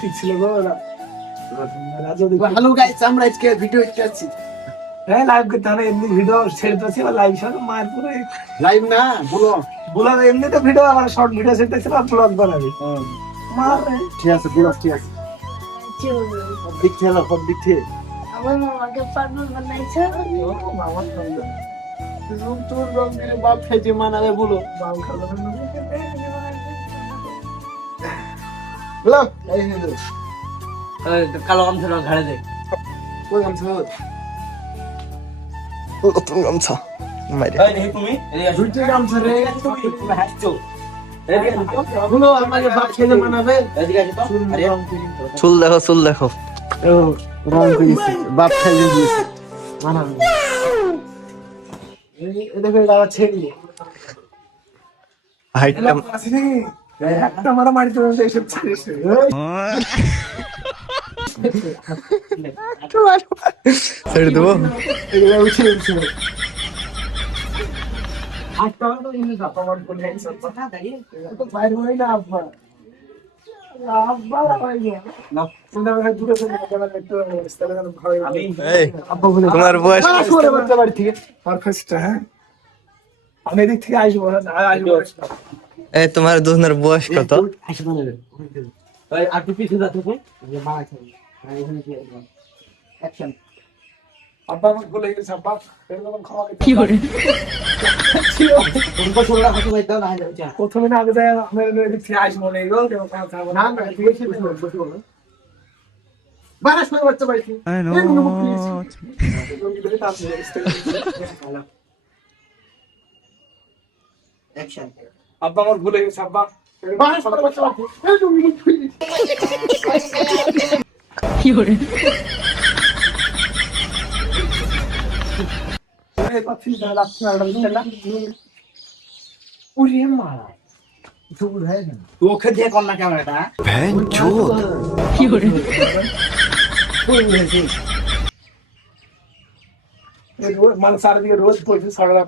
ঠিক ছিল গো hello guys, আমরা আজকে ভিডিও করছি। হ্যাঁ লাইভ করতে হবে, এমনি ভিডিও ছেড়েছি বা লাইভ সব মায়ের পুরো লাইভ না বলো, ব্লগ, এমনি তো ভিডিও আমার শর্ট ভিডিও ছেড়েছি বা ব্লগ বানাবি মার ঠিক আছে বলো, ঠিক আছে সব দিক থেকে হলো, সব দিক থেকে আমার মামাকে পাগল বানাইছে। মামার সঙ্গে রুম টুর রং দিয়ে বাপ খাইছে মানাবে বলো। বাল খাবো বলো এই নিলো কালো গামছা ঘাড়ে দে। কই গামছা নতুন গামছা মাইরে এই দেখি তুমি এদিকে আসো। দুইটা গামছা রে তুমি হাসছো। এদিকে আসো। বলো আমাকে বাপ খাইছে মানাবে। এদিকে আসো তো। আরে চুল দেখো চুল দেখো ও রং করেছে বাপ খাইছে দিয়েছে মানাবে। এই দেখো এটা আবার ছেড়ে হাইটটা একটা মারা মারি তো এইসব ছিড়িস ছেড়ে দেবো এগুলো উঠে উঠে একটা তো ইনি দাপামার করে এইসব কথা দাঁড়িয়ে তো বাইরে হই না আব্বা আব্বা হই না চিন্তা করে দূরে থেকে গেল একটু স্টাইল করে ঘরে আমি এই আব্বা বলে তোমার বয়স পাস করে বাচ্চা বাড়ি থেকে পারফেক্ট হ্যাঁ আমি এদিক থেকে আসবো আসবো এই তোমার দুজনের বয়স কত আসে মানাবে। ওই আর তুই পিছে যা তুমি। যে মারা খাবে এখানে কি অ্যাকশন আব্বা আমাকে ভুলে গেছে আব্বা এরকম খাওয়া কি করে? কোনটা ছোড়া হাতে বাইতে না যা প্রথমে না আগে যায় আমি এদিক থেকে আসবো না এগুলো কেউ খাবো না না না ঠিক আছে বসে বলো বারাস করে বাচ্চা বাইতে অ্যাকশন আব্বা আমার ভুলে গেছে আব্বা বারাস করে বাচ্চা বাইতে এই তুমি কি করে? এই পাচ্ছি না লাগছে না না উড়িয়ে মারা দূর है না ওকে দিয়ে কর না ক্যামেরাটা। ভ্যান চোদ কি করে? মানে সারাদিকে রোজ পয়সা ছড়া